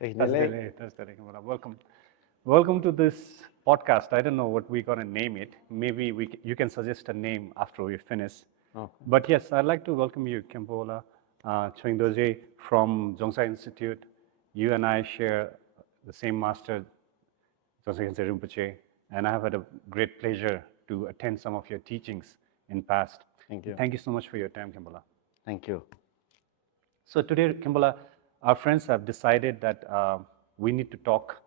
That's delay. That's delay. Welcome to this podcast. I don't know what we're gonna name it. Maybe you can suggest a name after we finish. Oh, But yes, I'd like to welcome you, Kempola Chwingdoje from Dzongsa Institute. You and I share the same master, Dzongsa Khyentse Rinpoche, and I have had a great pleasure to attend some of your teachings in past. thank you. Thank you so much for your time, Kempola. Thank you. So today, Kimberla, our friends have decided that we need to talk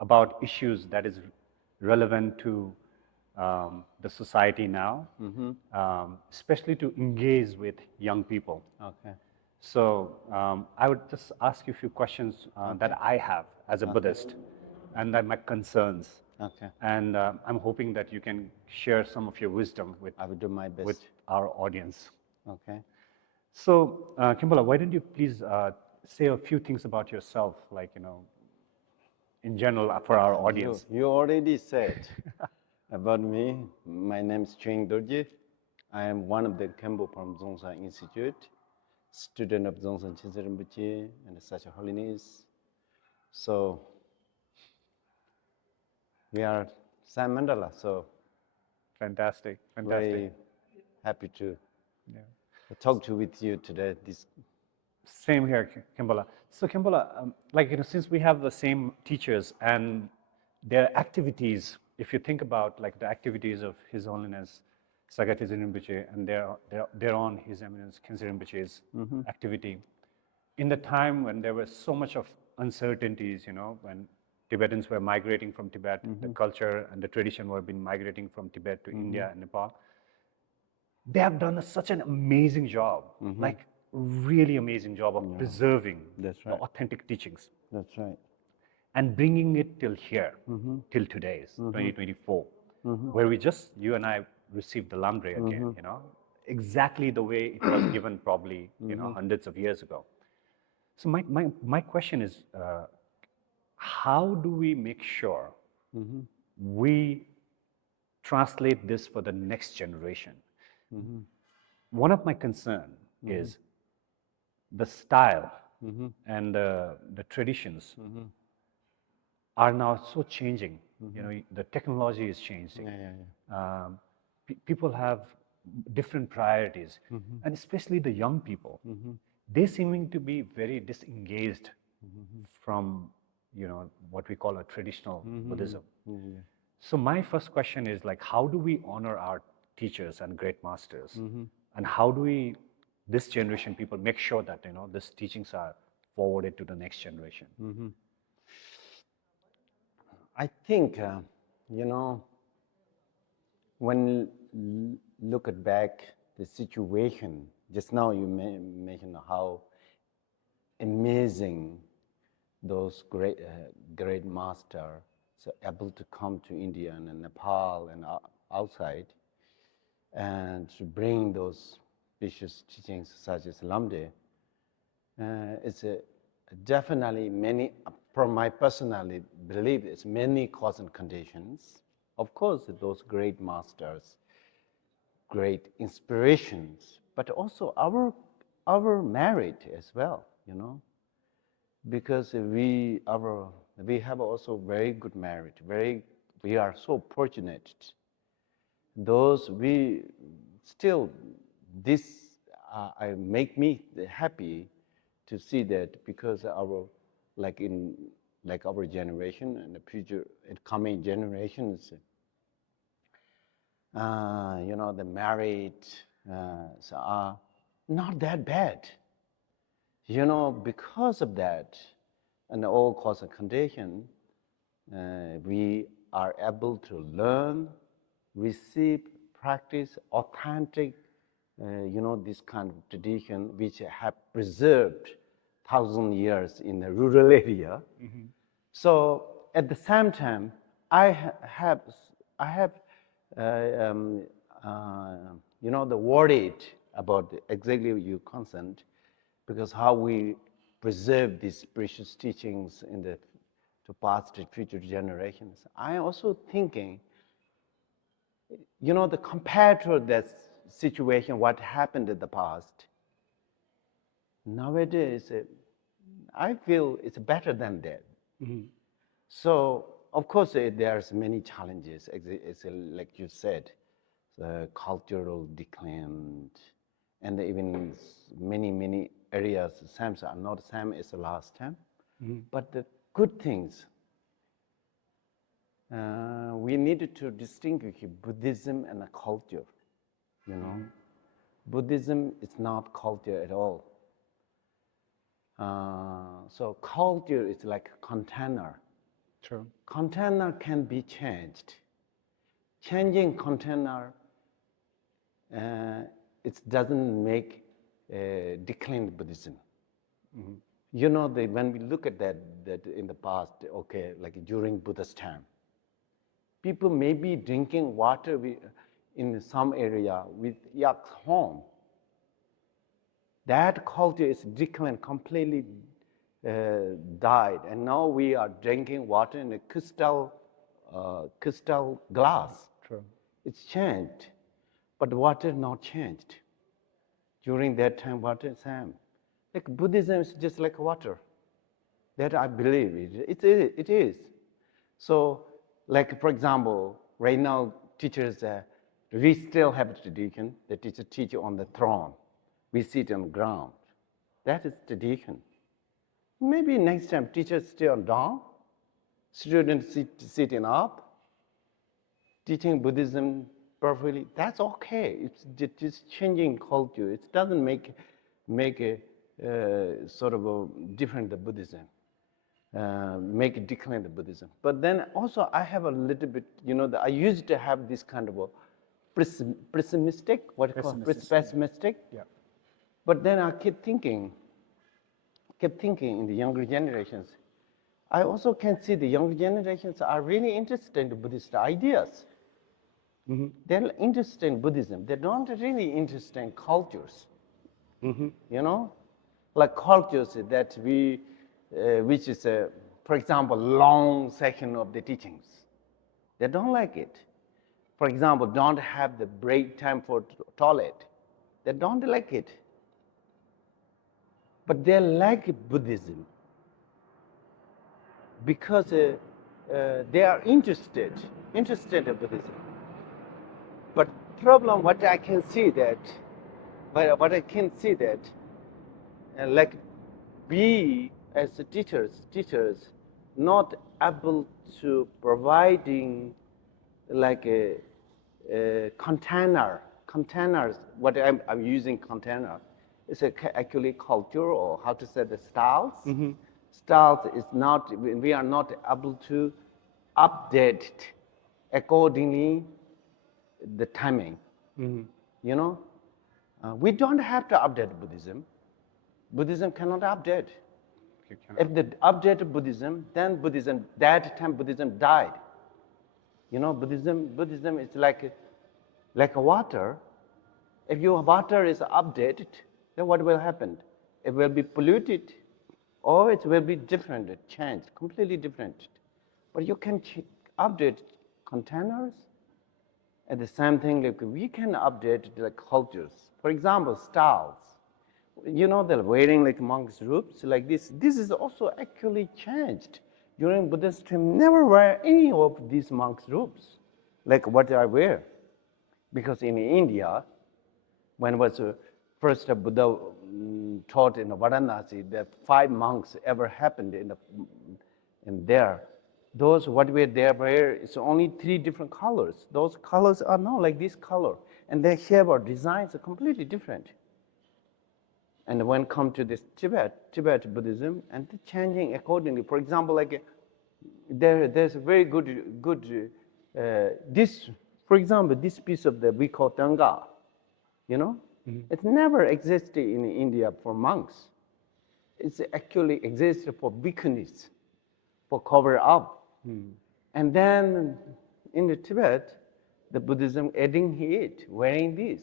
about issues that is relevant to the society now, especially to engage with young people. Okay. So I would just ask you a few questions that I have as a Buddhist, and that my concerns. Okay. And I'm hoping that you can share some of your wisdom with I will do my best. with our audience. Okay. So, Kimberla, why don't you please say a few things about yourself, like, in general for our audience? You already said about me. My name is Chwing Dorje. I am one of the Kempo from Dzongsa Institute, student of Dzongsa Khyentse Rinpoche and such holiness. So we are Sam Mandala. So Fantastic. very happy to Yeah. talk to with you today. This Same here, Kimberla. So, Kimberla, since we have the same teachers and their activities, if you think about like the activities of His Holiness Sagyat Tenzin Rinpoche and their on His Eminence Khyentse Rinpoche's activity, in the time when there was so much of uncertainties, when Tibetans were migrating from Tibet, the culture and the tradition were being migrating from Tibet to India and Nepal, they have done such an amazing job, like really amazing job of preserving That's the right. authentic teachings That's right. and bringing it till here, till today's 2024, where you and I received the Lamdre again, exactly the way it was given probably, hundreds of years ago. So my question is, how do we make sure we translate this for the next generation? One of my concern is the style and the traditions are now so changing. The technology is changing. People have different priorities, and especially the young people. They seeming to be very disengaged from, what we call a traditional Buddhism. So my first question is like, how do we honor our teachers and great masters, and how do we, this generation people, make sure that these teachings are forwarded to the next generation? I think, when look at back the situation, just now you mentioned how amazing those great masters are able to come to India and Nepal and outside and to bring those precious teachings such as Lamde. It's definitely many, from my personally believe, it's many cause and conditions. Of course, those great masters, great inspirations, but also our merit as well, because we have also very good merit. We are so fortunate. Those we still this I make me happy to see that, because our generation and the future coming generations, the merit are not that bad. Because of that and all cause and condition, we are able to learn, receive, practice authentic, this kind of tradition which have preserved 1,000 years in the rural area. So at the same time, I have the worried about exactly your consent, because how we preserve these precious teachings to pass to future generations. I also thinking, the compared to that situation, what happened in the past, nowadays, I feel it's better than that. So, of course, there's many challenges. Like you said, the cultural decline, and even many areas, SAMs are not same as the last time. But the good things, we needed to distinguish Buddhism and a culture. You know, Buddhism is not culture at all. So culture is like a container. True. Container can be changed. Changing container, it doesn't make decline Buddhism. You know, when we look at that in the past, okay, like during Buddha's time, people may be drinking water in some area with yak home. That culture is declined, completely died, and now we are drinking water in a crystal glass. True. It's changed, but water not changed. During that time, water is same. Like Buddhism is just like water. That I believe it is. So, like for example, right now teachers, we still have a tradition. The teacher teach on the throne. We sit on the ground. That is tradition. Maybe next time teachers stay on down, students sitting up, teaching Buddhism perfectly. That's okay. It's just changing culture. It doesn't make a sort of a different the Buddhism. Make it decline the Buddhism. But then also I have a little bit, you know, I used to have this kind of a pessimistic, pessimistic. Yeah. But then I kept thinking in the younger generations. I also can see the younger generations are really interested in the Buddhist ideas. They're interested in Buddhism. They're not really interested in cultures. You know, like cultures that which is for example, long section of the teachings. They don't like it. For example, don't have the break time for toilet. They don't like it. But they like Buddhism because they are interested in Buddhism. But problem, what I can see that, like we as teachers, not able to providing like a containers. What I'm using container. It's actually culture, or how to say the styles. Styles is not, we are not able to update it accordingly the timing. You know, we don't have to update Buddhism. Buddhism cannot update. If they update Buddhism, then that time Buddhism died. You know, Buddhism is like a water. If your water is updated, then what will happen? It will be polluted, or it will be different, changed, completely different. But you can update containers, and the same thing, like we can update the cultures. For example, styles. You know, they're wearing like monks' robes like this. This is also actually changed. During Buddhist time, never wear any of these monks' robes, like what I wear. Because in India, when was first Buddha taught in Varanasi, that 5 monks ever happened in there. Those what were there wear is only 3 different colors. Those colors are now like this color, and their shape or designs are completely different. And when come to this Tibet Buddhism, and the changing accordingly. For example, like there's a very good this. For example, this piece of we call Tanga. You know, it never existed in India for monks. It's actually existed for bhikkhunis, for cover up. And then in the Tibet, the Buddhism adding it, wearing this.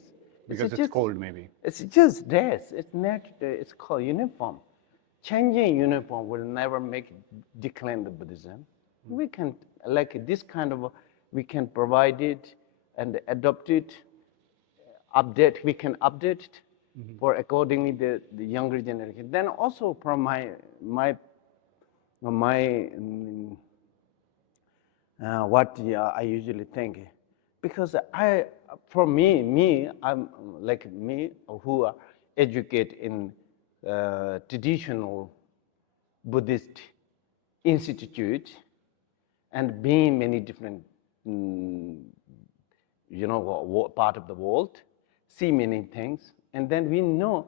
Because it's cold, maybe. It's just dress. It's not. It's called uniform. Changing uniform will never make decline the Buddhism. We can like this kind of. We can provide it and adopt it, update. We can update it, for accordingly the younger generation. Then also from my what I usually think, because for me, I'm like me who are educated in traditional Buddhist institute and being many different, part of the world, see many things, and then we know,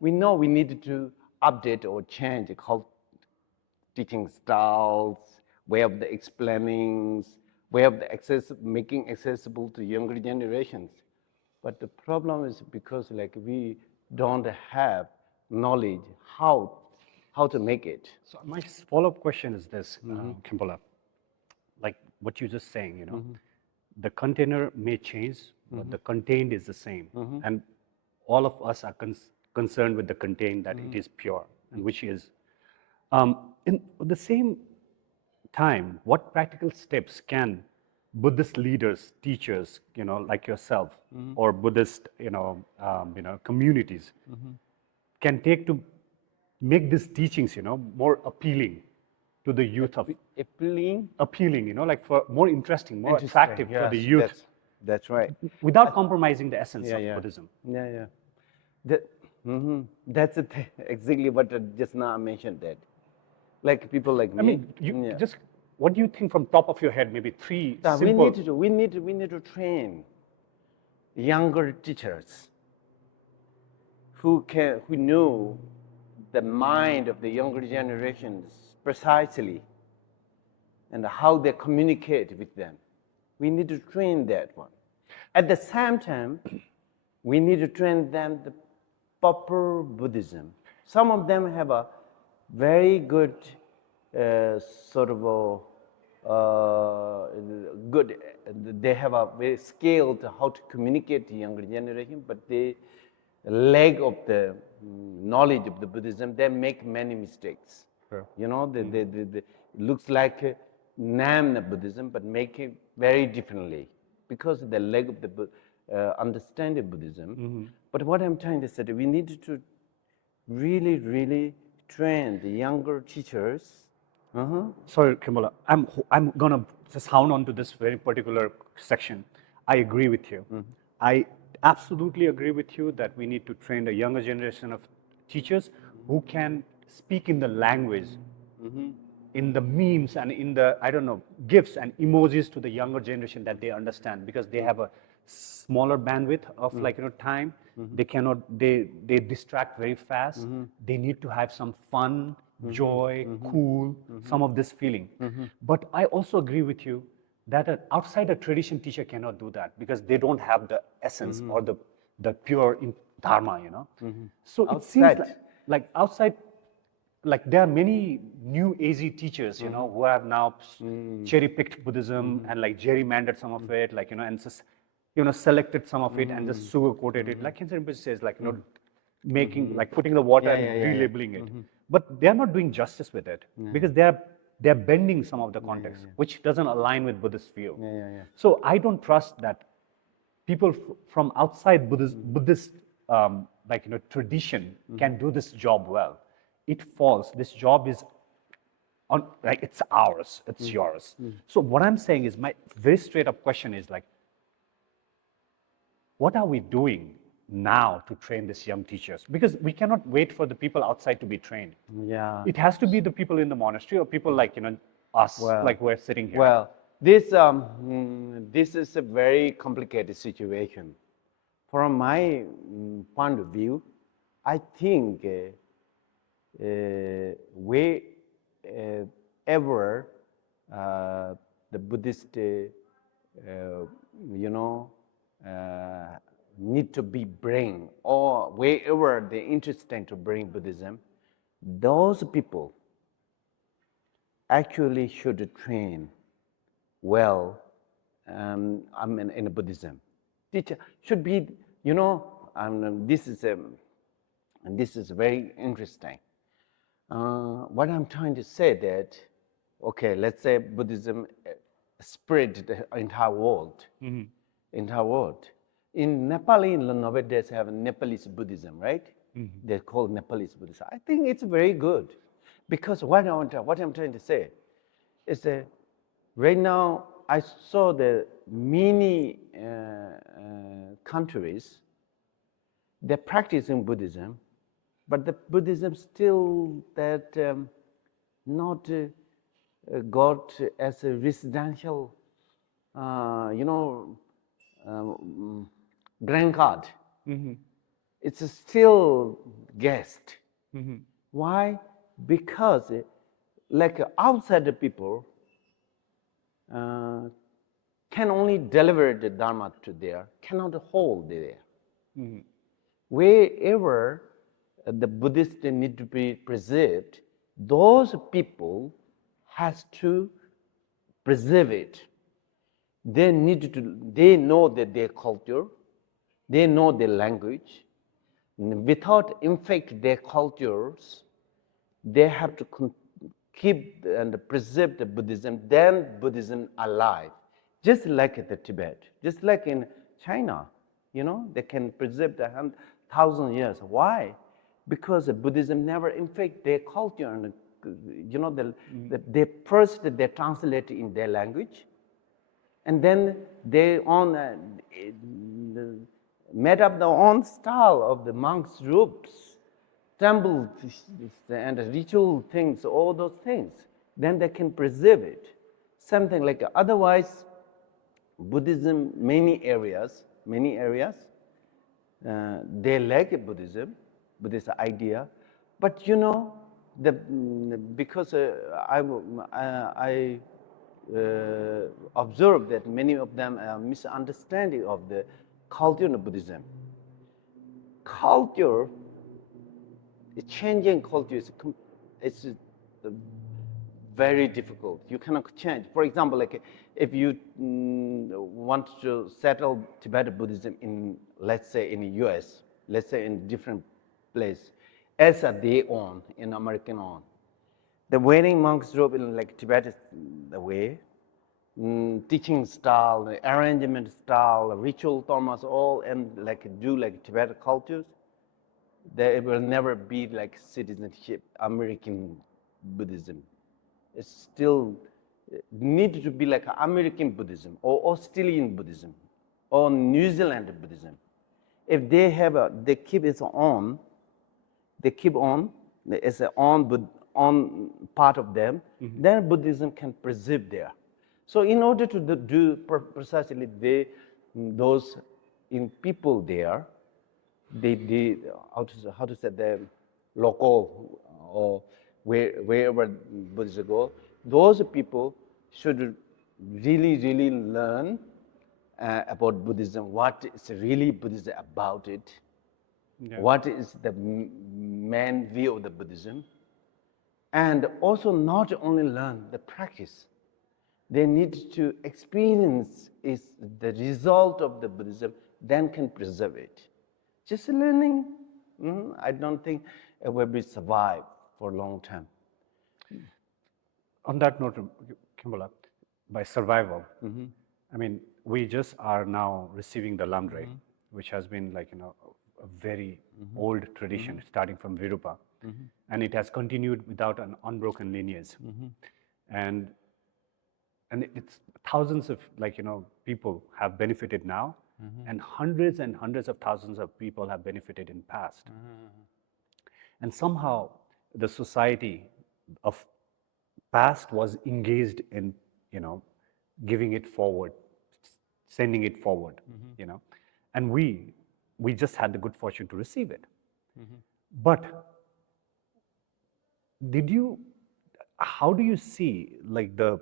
we know we need to update or change teaching styles, way of the explaining, way of the making accessible to younger generations. But the problem is because like we don't have knowledge how to make it. So my follow-up question is this, Kimpola, like what you're just saying, the container may change, but the contained is the same. And all of us are concerned with the contained, that it is pure, and which is. In the same time, what practical steps can Buddhist leaders, teachers, like yourself, or Buddhist, communities, can take to make these teachings, more appealing to the youth of appealing, like for more interesting, more attractive for the youth. That's right. Without compromising the essence of Buddhism. Yeah. That's exactly what just now I mentioned that. Like people like me. I mean, just what do you think from top of your head? Maybe three simple. We need to train younger teachers who know the mind of the younger generations precisely and how they communicate with them. We need to train that one. At the same time, we need to train them the proper Buddhism. Some of them have a very good good. They have a very skilled how to communicate to younger generation, but they lack of the knowledge of the Buddhism. They make many mistakes. Sure. They looks like name the Buddhism, but make it very differently because of the lack of the understanding Buddhism. But what I'm trying to say, we need to really train the younger teachers. Sorry, Kimpola, I'm gonna just hound on to this very particular section. I agree with you. I absolutely agree with you that we need to train the younger generation of teachers who can speak in the language, in the memes and in the, gifs and emojis to the younger generation that they understand, because they have a smaller bandwidth of time. They distract very fast. They need to have some fun, joy, cool, some of this feeling. But I also agree with you that an outsider tradition teacher cannot do that because they don't have the essence or the pure dharma, So it seems like outside, like there are many new AZ teachers, who have now cherry-picked Buddhism and like gerrymandered some of it, and just, selected some of it and just sugar-coated it. Like Khyentse Rinpoche says, making, like putting the water and relabeling it. But they are not doing justice with it because they are bending some of the context, which doesn't align with Buddhist view. So I don't trust that people from outside Buddhist tradition can do this job well. It falls. This job is it's ours. It's yours. So what I'm saying is, my very straight up question is like, what are we doing now to train these young teachers? Because we cannot wait for the people outside to be trained. It has to be the people in the monastery or people like us, like we're sitting here. Well, this is a very complicated situation. From my point of view, I think wherever the Buddhist, need to be bring, or wherever they're interested to bring Buddhism, those people actually should train well in Buddhism. Teacher should be, this is very interesting. What I'm trying to say that, okay, let's say Buddhism spread the entire world, in Nepali, nowadays have Nepalese Buddhism, right? They're called Nepalese Buddhism. I think it's very good, because what I'm trying to say is that right now I saw the many countries, they're practicing Buddhism, but the Buddhism still that not got as a residential, green card. It's still guest. Why? Because like outside people can only deliver the Dharma to there, cannot hold there. Wherever the Buddhists need to be preserved, those people has to preserve it. They need to, they know that their culture, they know their language. Without infect their cultures, they have to keep and preserve the Buddhism, then Buddhism alive. Just like the Tibet, just like in China, they can preserve the 1,000 years. Why? Because Buddhism never infect their culture, and they first they translate in their language, and then they made up their own style of the monks' robes, temple and ritual things, all those things. Then they can preserve it. Something like otherwise, Buddhism, many areas, they lack Buddhism, Buddhist idea. But because I observed that many of them are misunderstanding of the culture of Buddhism. Culture, changing culture is very difficult. You cannot change. For example, like if you want to settle Tibetan Buddhism in, let's say, in the U.S., let's say in different place, as they own, in American own, the wearing monks' robe in like Tibet is the way, teaching style, the arrangement style, ritual Thomas, all and like do like Tibetan cultures, there will never be like citizenship American Buddhism. It's still need to be like American Buddhism or Australian Buddhism or New Zealand Buddhism. If they have they keep its own, they keep on as an on part of them, then Buddhism can preserve there. So in order to do precisely those in people there, they how to say the local or wherever Buddhists go, those people should really learn about Buddhism, what is really Buddhism about it, what is the main view of the Buddhism, and also not only learn the practice, they need to experience is the result of the Buddhism, then can preserve it. Just learning, I don't think it will be survive for a long time. On that note, Kimbala, by survival, I mean, we just are now receiving the Lamdre, which has been like, a very old tradition, starting from Virupa. And it has continued without an unbroken lineage. And it's thousands of people have benefited now, and hundreds of thousands of people have benefited in past. And somehow the society of past was engaged in, giving it forward, sending it forward, and we just had the good fortune to receive it. But how do you see like the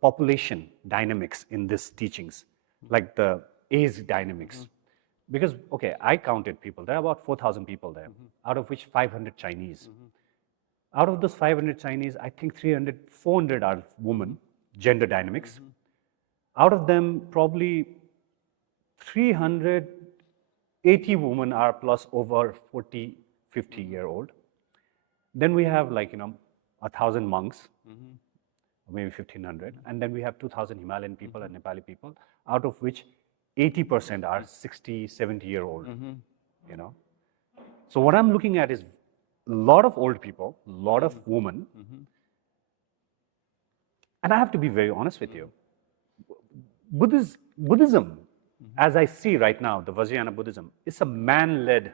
population dynamics in these teachings, like the age dynamics? Because, okay, I counted people, there are about 4,000 people there, out of which 500 Chinese. Out of those 500 Chinese, I think 400 are women, gender dynamics. Out of them, probably 380 women are plus over 40, 50-year-old. Then we have 1,000 monks, maybe 1,500, and then we have 2,000 Himalayan people and Nepali people, out of which 80% are 60, 70-year-old, you know. So what I'm looking at is a lot of old people, a lot of women, and I have to be very honest with you. Buddhism, as I see right now, the Vajrayana Buddhism, it's a man-led.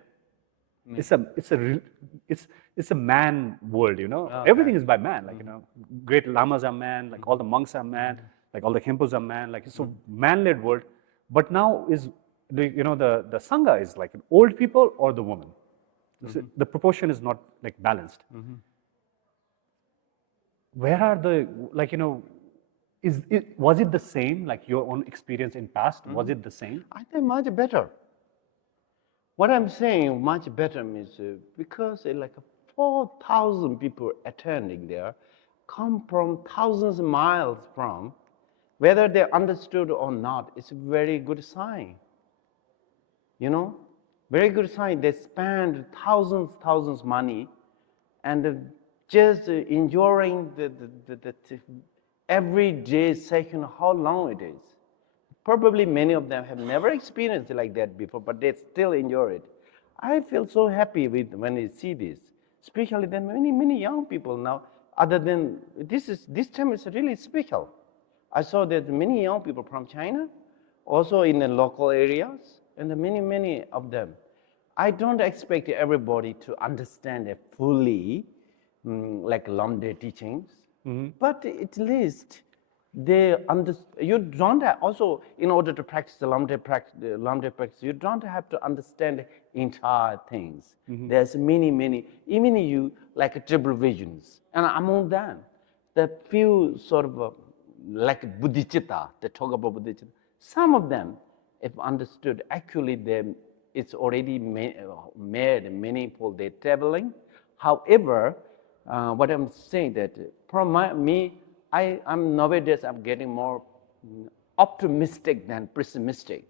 It's a man world, you know. Everything is by man, like you know, great lamas are man, like all the monks are man, like all the Khenpos are man, like it's a man-led world. But now is the sangha is like old people or the woman. The proportion is not like balanced. Where are the was it the same, like your own experience in past? Was it the same? I think much better. What I'm saying much better means because like 4,000 people attending there come from thousands of miles from, whether they understood or not, it's a very good sign. You know, very good sign. They spend thousands money and just enjoying the everyday session, how long it is. Probably many of them have never experienced it like that before, but they still enjoy it. I feel so happy when I see this, especially then many young people now. Other than this time is really special. I saw that many young people from China, also in the local areas, and many of them. I don't expect everybody to understand it fully, like Lamde teachings, but at least they you don't have, also in order to practice the Lamde practice, you don't have to understand entire things. There's many, even you like triple visions, and among them, the few sort of like Bodhicitta, they talk about Bodhicitta. Some of them, if understood, actually it's already made many people they're traveling. However, what I'm saying that from I'm nowadays I'm getting more optimistic than pessimistic.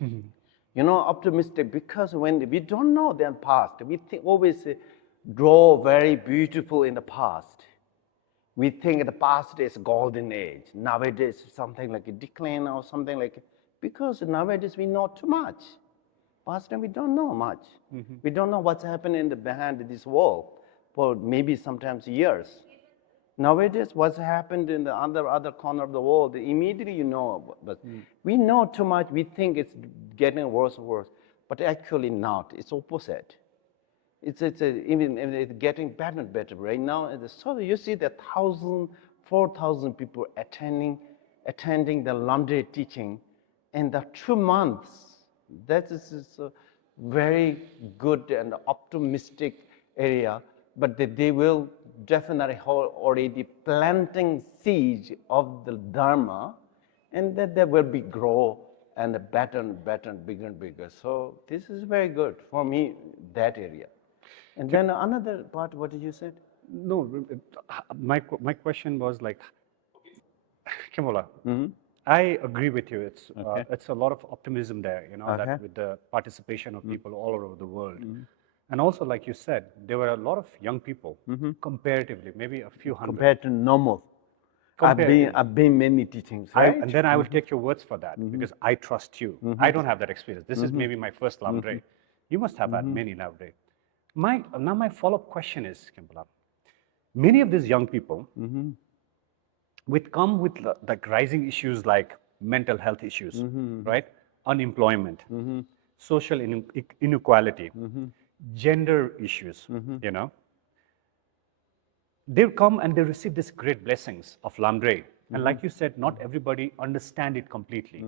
You know, optimistic because when we don't know the past, we always draw very beautiful in the past. We think the past is golden age. Nowadays something like a decline or something like, because nowadays we know too much. Past time we don't know much. We don't know what's happening behind this wall for maybe sometimes years. Nowadays, what's happened in the other corner of the world, immediately you know. But we know too much. We think it's getting worse and worse, but actually not. It's opposite. Even it's getting better and better right now. So you see that 4,000 people attending the Lamde teaching in the 2 months. That is a very good and optimistic area. But they will definitely already planting seeds of the Dharma, and that there will be grow and better and better and bigger. So this is very good for me, that area. And then another part, what did you say? No, my question was like, Kemola, I agree with you. It's a lot of optimism there, you know, that with the participation of people all over the world. And also, like you said, there were a lot of young people, comparatively, maybe a few hundred. Compared to normal. I've been many teachings, right? And then I will take your words for that, because I trust you. I don't have that experience. This is maybe my first Lamdre. You must have had many Lamdre. Now my follow-up question is, Khenpo, many of these young people come with like rising issues like mental health issues, right? Unemployment, social inequality, gender issues, you know. They come and they receive these great blessings of Lamdre. And like you said, not everybody understand it completely.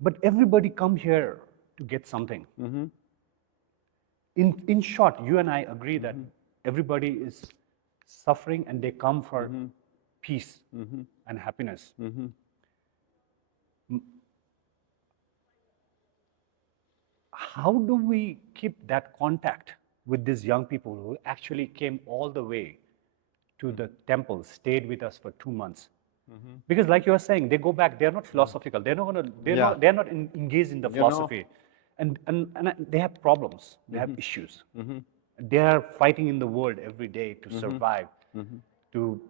But everybody come here to get something. In short, you and I agree that everybody is suffering and they come for peace and happiness. How do we keep that contact with these young people who actually came all the way to the temple, stayed with us for 2 months? Because like you were saying, they go back, they're not philosophical, they're not engaged in the philosophy. And they have problems, they have issues. They are fighting in the world every day to survive, to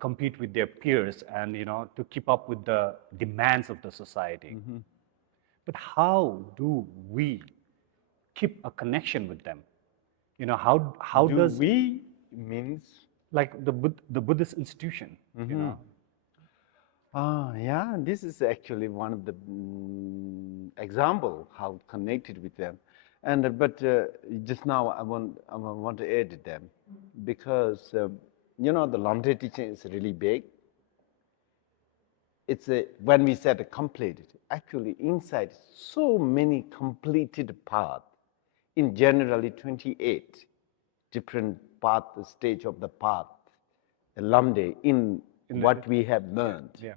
compete with their peers and to keep up with the demands of the society. But how do we keep a connection with them? How Do does we means? like the Buddhist institution, Yeah, this is actually one of the example how connected with them, and but just now I want to add them because the Lamde teaching is really big. It's when we said completed, actually inside so many completed paths, in generally 28 different path stage of the path, the Lamde in what we have learned. Yeah.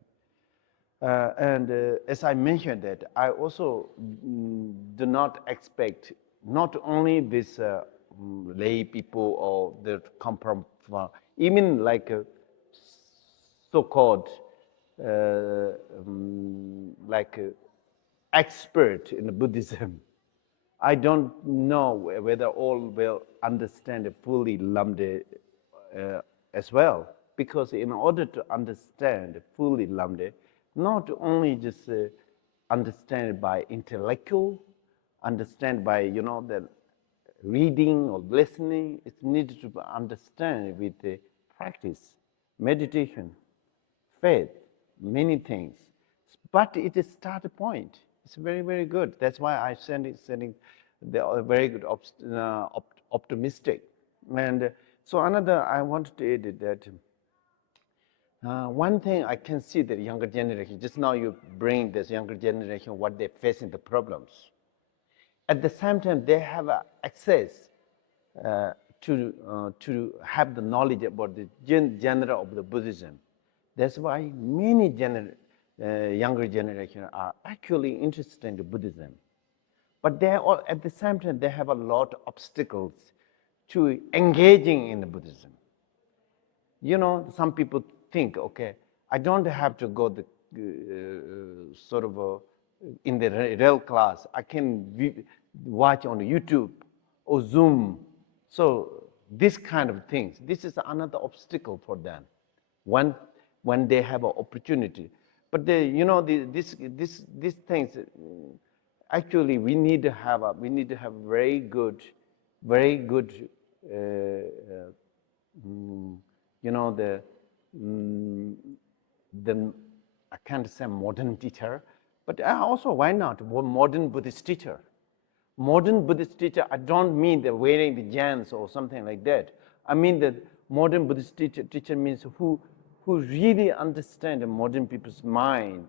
And as I mentioned that, I also do not expect not only this lay people or that come from even like so-called like expert in Buddhism. I don't know whether all will understand fully Lamde as well, because in order to understand fully Lamde, not only just understand by intellectual, understand by the reading or listening, it's needed to understand with the practice, meditation, faith, many things. But it is start point. It's very, very good. That's why I sending the very good optimistic. And so another I wanted to add that one thing I can see that younger generation, just now you bring this younger generation, what they're facing the problems. At the same time, they have access to have the knowledge about the genre of the Buddhism. That's why many younger generation are actually interested in the Buddhism. But they all, at the same time, they have a lot of obstacles to engaging in the Buddhism. Some people think, okay, I don't have to go the sort of in the real class. I can watch on YouTube or Zoom. So this kind of things, this is another obstacle for them when they have an opportunity. But these things, actually, we need to have very good, the I can't say modern teacher, but also why not modern Buddhist teacher? Modern Buddhist teacher, I don't mean the wearing the jans or something like that. I mean that modern Buddhist teacher means who really understand the modern people's mind,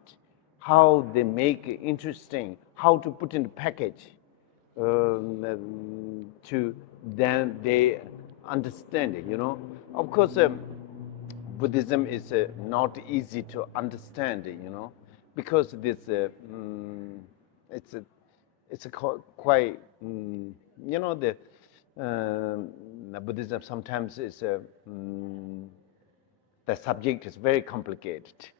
how they make it interesting, how to put in the package to then they understand it. Of course. Buddhism is not easy to understand, because it's quite Buddhism sometimes is the subject is very complicated,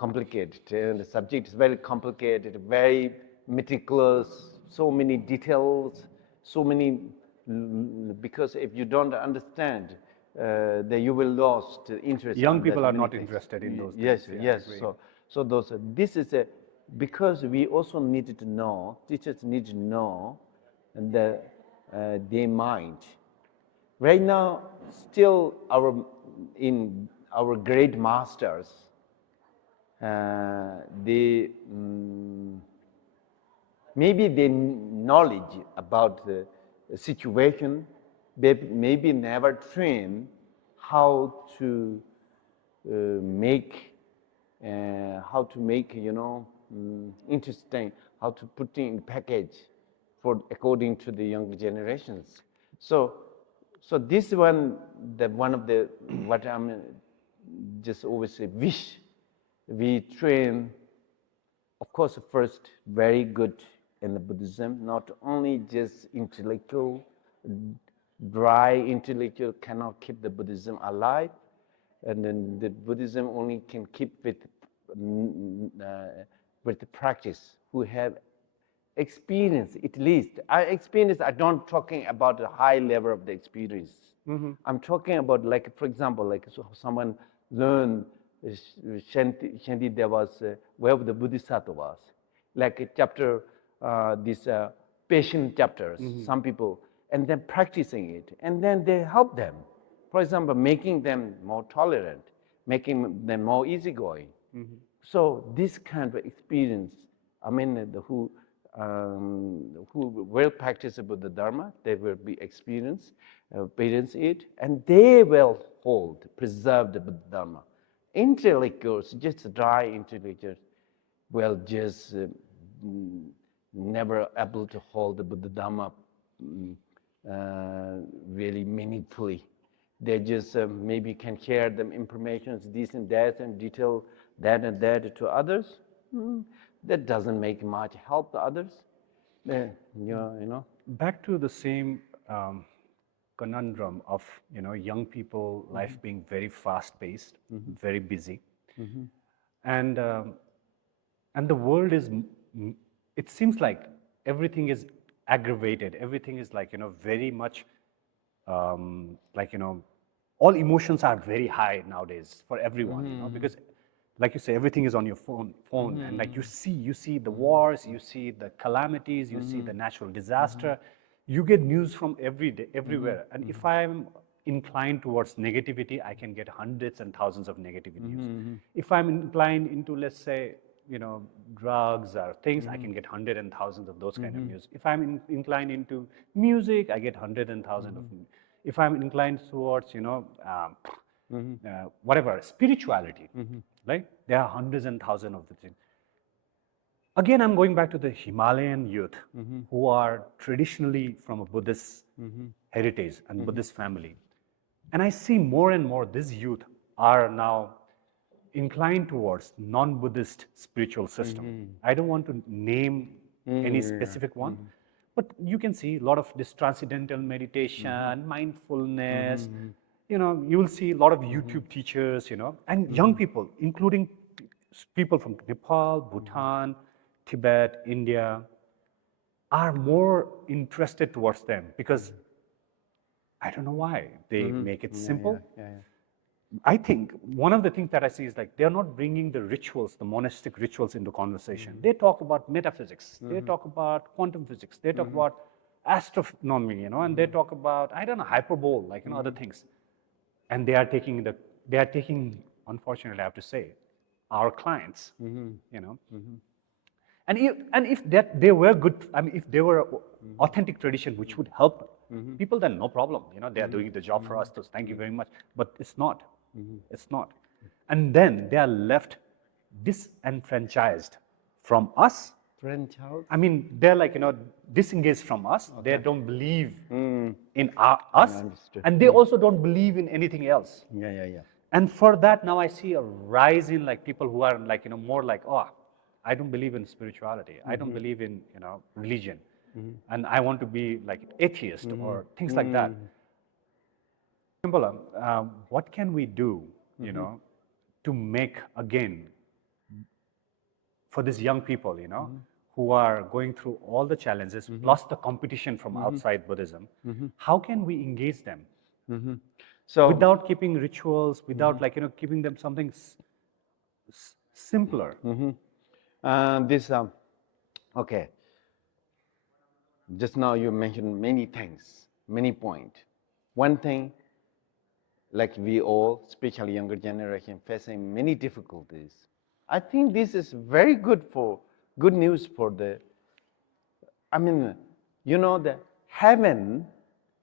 and the subject is very complicated, very meticulous, so many details, so many because if you don't understand. That you will lose interest. Young people are not interested in those yes, things. Yes. So this is because we also need to know. Teachers need to know their mind. Right now, still in our great masters, they maybe the knowledge about the situation. Maybe never train how to make interesting, how to put in package for according to the younger generations. So this one of the what I'm just always say wish we train. Of course, first very good in the Buddhism, not only just intellectual. Dry intellectual cannot keep the Buddhism alive, and then the Buddhism only can keep with the practice. Who have experience, at least. I don't talking about the high level of the experience. Mm-hmm. I'm talking about, like, for example, like someone learned Shanti Deva's where the Bodhisattva was, like chapter these patient chapters, some people, and then practicing it, and then they help them. For example, making them more tolerant, making them more easygoing. So this kind of experience, I mean, who will practice Buddha Dharma, they will be experience it, and they will hold, preserve the Buddha Dharma. Intellectuals, just dry intellectuals, will just never able to hold the Buddha Dharma really meaningfully. They just maybe can share them information, this and that, and detail that and that to others. That doesn't make much help to others. You know. Back to the same conundrum of young people, life being very fast-paced, very busy, and the world is. It seems like everything is aggravated. Everything is like very much like all emotions are very high nowadays for everyone. Because like you say, everything is on your phone, and like you see the wars, you see the calamities, you see the natural disaster. You get news from every day, everywhere. And if I'm inclined towards negativity, I can get hundreds and thousands of negative news. If I'm inclined into, let's say, drugs or things, I can get hundreds and thousands of those kind of news. If I'm inclined into music, I get hundreds and thousands of. If I'm inclined towards, whatever, spirituality, right? There are hundreds and thousands of the things. Again, I'm going back to the Himalayan youth who are traditionally from a Buddhist heritage and Buddhist family. And I see more and more these youth are now inclined towards non-Buddhist spiritual system. I don't want to name any specific one, but you can see a lot of this transcendental meditation, mindfulness. You will see a lot of YouTube teachers, and young people, including people from Nepal, Bhutan, Tibet, India, are more interested towards them because I don't know why. They make it simple. I think one of the things that I see is like they're not bringing the rituals, the monastic rituals into conversation. They talk about metaphysics, they talk about quantum physics, they talk about astronomy, and they talk about, I don't know, hyperbole, like other things. And they are taking, unfortunately, I have to say, our clients, And if that they were good, I mean, if they were authentic tradition which would help people, then no problem. They are doing the job for us, so thank you very much. But it's not. It's not. And then they are left disenfranchised from us. I mean, they're like, disengaged from us. Okay. They don't believe in us. And they also don't believe in anything else. And for that, now I see a rise in like people who are like, more like, oh, I don't believe in spirituality. I don't believe in, religion. And I want to be like atheist or things like that. Pimbala, what can we do, to make, again, for these young people, who are going through all the challenges, plus the competition from outside Buddhism, how can we engage them? So without keeping rituals, without like, keeping them something simpler. Okay. Just now you mentioned many things, many points. One thing, like we all, especially younger generation, facing many difficulties. I think this is very good news for the, the heaven,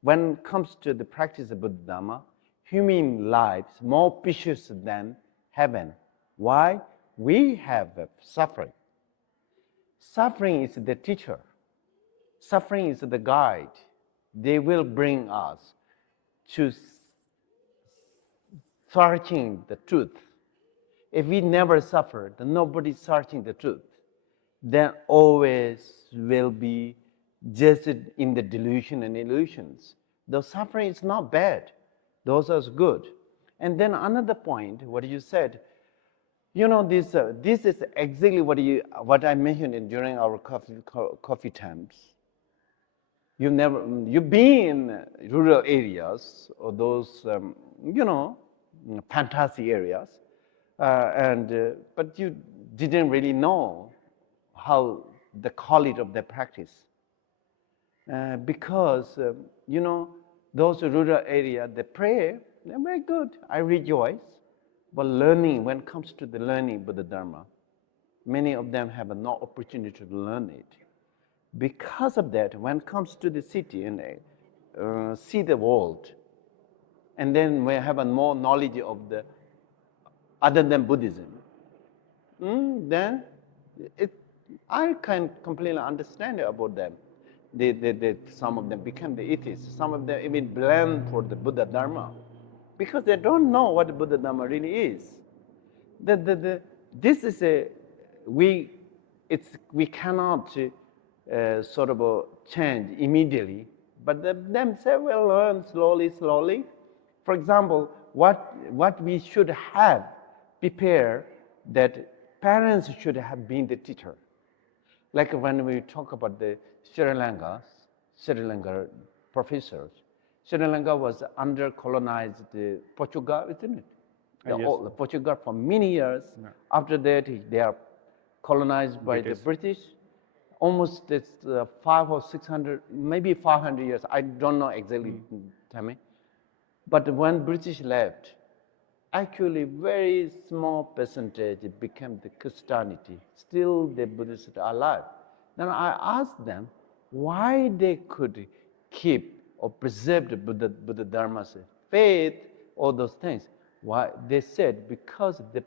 when it comes to the practice of Buddha Dharma, human lives more precious than heaven. Why? We have suffering. Suffering is the teacher. Suffering is the guide. They will bring us to searching the truth. If we never suffer, then nobody's searching the truth. Then always will be just in the delusion and illusions. The suffering is not bad. Those are good. And then another point, what you said, this is exactly what I mentioned during our coffee times. You've been in rural areas or those, fantasy areas, but you didn't really know how the quality of their practice. Because, those rural areas, they pray, they're very good. I rejoice. But learning, when it comes to the learning Buddha Dharma, many of them have no opportunity to learn it. Because of that, when it comes to the city and see the world, and then we have a more knowledge of the other than Buddhism, then I can completely understand about them. Some of them become the atheists. Some of them even blame for the Buddha Dharma because they don't know what the Buddha Dharma really is. This is we cannot sort of change immediately, but themselves will learn slowly. For example, what we should have prepared, that parents should have been the teacher. Like when we talk about the Sri Lanka professors, Sri Lanka was under colonized Portugal, isn't it? Yes. Portugal for many years. Yeah. After that, they are colonized by the British. Almost it's 500 or 600, maybe 500 years. I don't know exactly timing. But when British left, actually very small percentage became the Christianity. Still the Buddhists are alive. Then I asked them why they could keep or preserve the Buddha Dharma's faith, all those things. Why? They said because the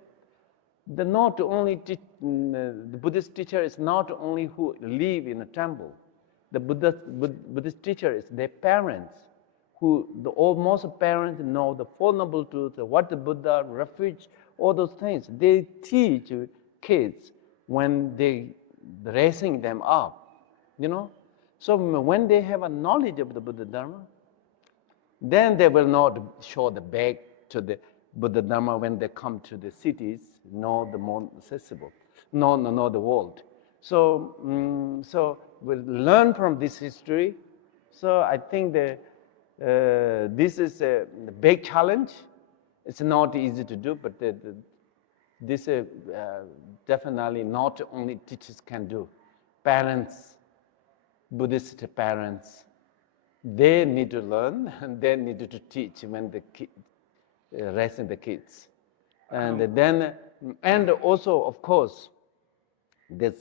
not only the Buddhist teacher is not only who live in a temple. The Buddhist teacher is their parents, who most parents know the Four Noble Truths, what the Buddha, refuge, all those things. They teach kids when they raising them up, So when they have a knowledge of the Buddha Dharma, then they will not show the back to the Buddha Dharma when they come to the cities, know the more accessible, know the world. So we'll learn from this history. So I think this is a big challenge. It's not easy to do, but this definitely not only teachers can do. Parents, Buddhist parents, they need to learn and they need to teach when the raising the kids. And also, of course, this,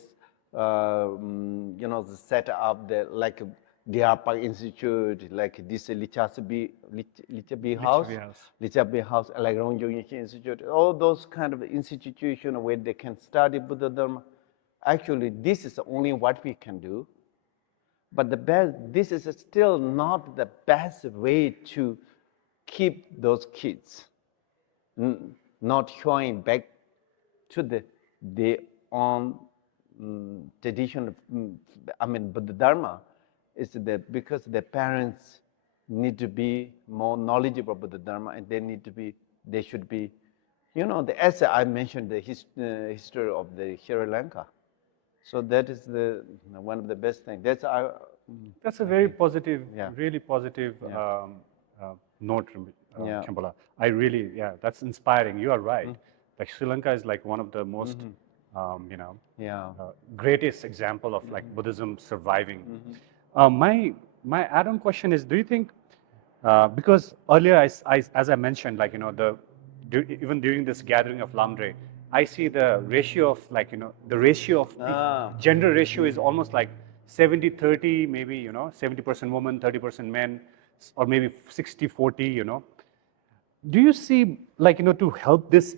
set up like Deer Park Institute, like this Lichabi House, like Rong Yogyi Institute, all those kind of institutions where they can study Buddha Dharma. Actually, this is only what we can do. But this is still not the best way to keep those kids not showing back to their own tradition. Buddha Dharma is because the parents need to be more knowledgeable about the Dharma, and they should be, as I mentioned, the history of the Sri Lanka. So that is one of the best things. That's a very positive, really positive note, Chambola. I really, that's inspiring. You are right. Like Sri Lanka is like one of the most, greatest example of like Buddhism surviving. My add-on question is: do you think, because earlier, as I mentioned, like even during this gathering of Lamdre, I see the ratio of the ratio of gender ratio is almost like 70-30, maybe 70% women, 30% men, or maybe 60-40. Do you see to help this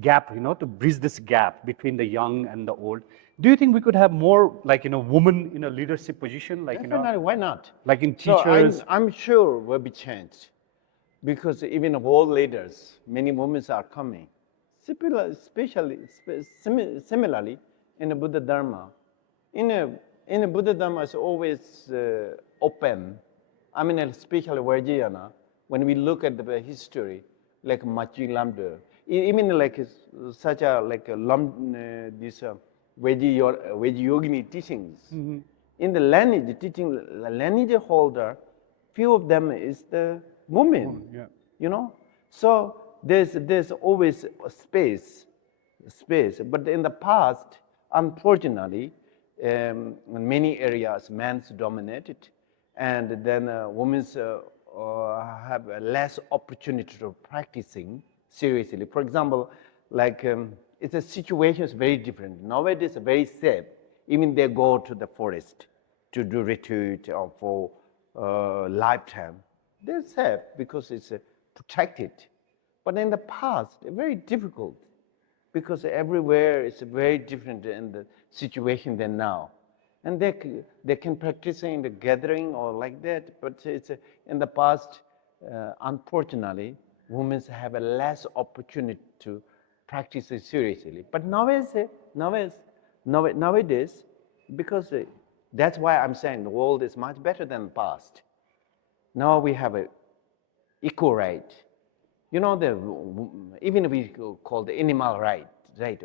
gap, to bridge this gap between the young and the old? Do you think we could have more women in a leadership position? Definitely, why not? Like in teachers. So I'm sure will be changed because even world leaders, many women are coming. Similarly, in the Buddha Dharma, in the Buddha Dharma is always open. Especially Vajrayana, when we look at the history, like Machi Lamdre, even like such this Vajrayogini teachings. In the lineage teaching, the lineage holder, few of them is the women. So there's always a space. But in the past, unfortunately, in many areas, men's dominated, and then women's have less opportunity to practicing seriously. For example, like it's a situation is very different. Nowadays, very safe. Even they go to the forest to do retreat or for lifetime. They're safe because it's protected. But in the past, very difficult because everywhere is very different in the situation than now. And they can practice in the gathering or like that, but it's in the past, unfortunately, women have a less opportunity to practice it seriously. But nowadays, because that's why I'm saying the world is much better than the past. Now we have a equal right. You know, even we call the animal right.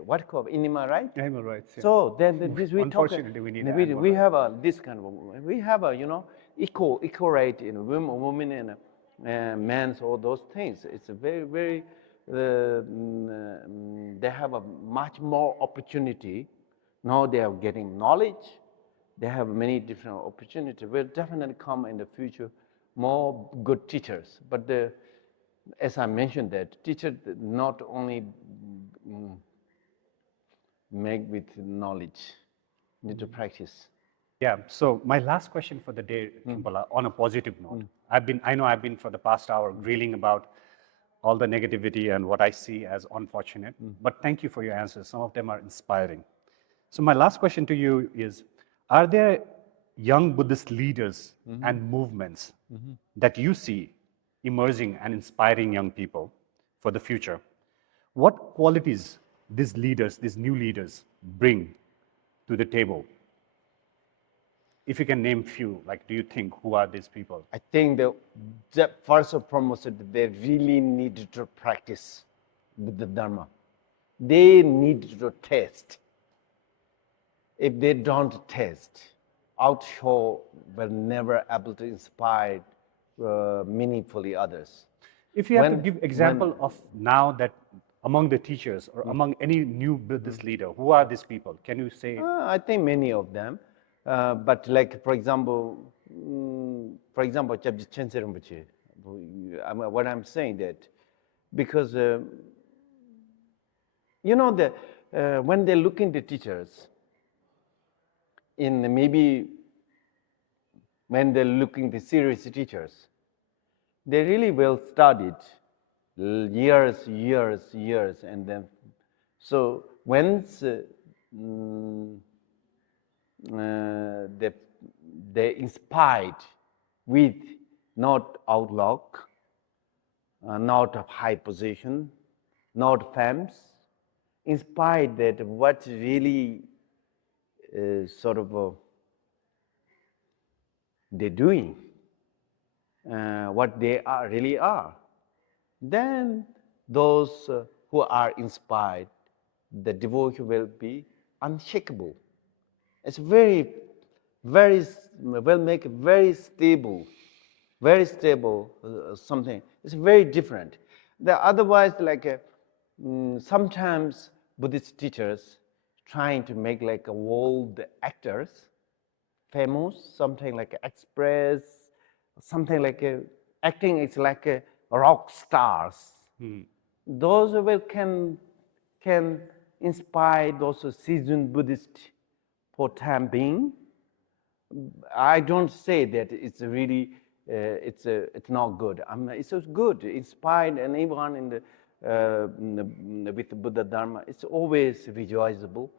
What called animal right? Animal rights. Yeah. So then this we talk. Unfortunately, we need we have a this kind of we have a equal right in women and men. All those things. It's a very they have a much more opportunity. Now they are getting knowledge. They have many different opportunities. Will definitely come in the future more good teachers. But as I mentioned, that teachers not only make with knowledge, need to practice. Yeah. So my last question for the day, Kimbala, on a positive note. I know I've been for the past hour grilling about all the negativity and what I see as unfortunate. But thank you for your answers. Some of them are inspiring. So my last question to you is: are there young Buddhist leaders and movements that you see emerging and inspiring young people for the future? What qualities these leaders, these new leaders, bring to the table? If you can name few, like, do you think, who are these people? I think that first and foremost, they really need to practice with the Dharma. They need to test. If they don't test, outshow will never able to inspire meaningfully others. If you have to give example of now that among the teachers or among any new Buddhist leader, who are these people? Can you say? I think many of them. But like, for example, Chabji Chense Rinpoche, what I'm saying that, because, when they look into teachers, maybe when they're looking the serious teachers, they really well studied years, and then so once they inspired with not outlook, not of high position, not fame, inspired that what really sort of they're doing, what they really are. Then those who are inspired, the devotion will be unshakable. It's very will make it very stable something. It's very different. Otherwise, like sometimes Buddhist teachers trying to make like a world actors, famous, something like express, something like acting is like a rock stars. Those will can inspire those seasoned Buddhist for time being. I don't say that it's really it's not good. It's good, inspired, and even in the with the Buddha Dharma, it's always rejoiceable.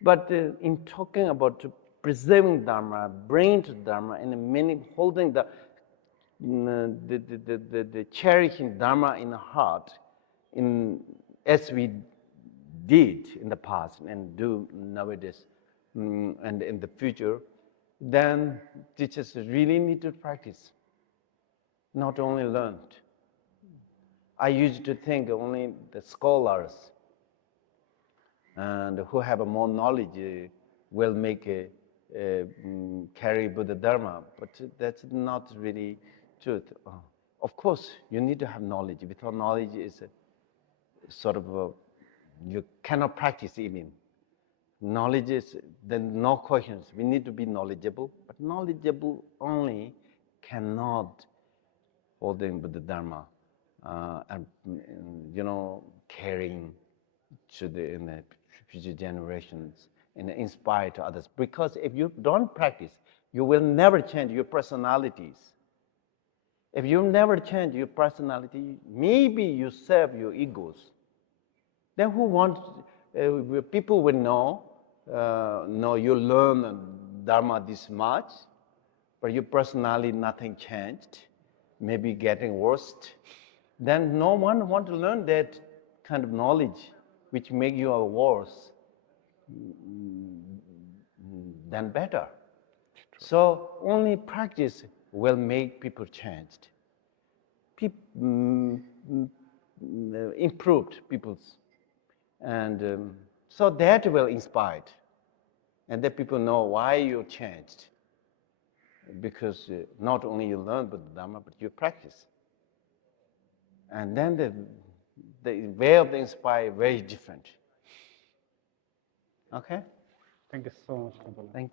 But in talking about preserving Dharma, bringing to Dharma, and many holding the cherishing Dharma in the heart, as we did in the past and do nowadays, and in the future, then teachers really need to practice, not only learn. I used to think only the scholars and who have more knowledge will make carry Buddha Dharma, but that's not really truth. Of course, you need to have knowledge. Without knowledge, is sort of you cannot practice even. knowledge is, then no questions. We need to be knowledgeable, but knowledgeable only cannot holding with the Dharma and, caring to the future generations and inspire to others. Because if you don't practice, you will never change your personalities. If you never change your personality, maybe you serve your egos. Then who wants, people will know you learn Dharma this much, but your personality nothing changed, maybe getting worse. Then no one want to learn that kind of knowledge which make you a worse than better. So only practice will make people changed. Improved people's, and so that will inspire, and that people know why you changed, because not only you learn but the Dhamma, but you practice, and then the way of the inspire very different. Okay. Thank you so much, Khenpo. Thank you.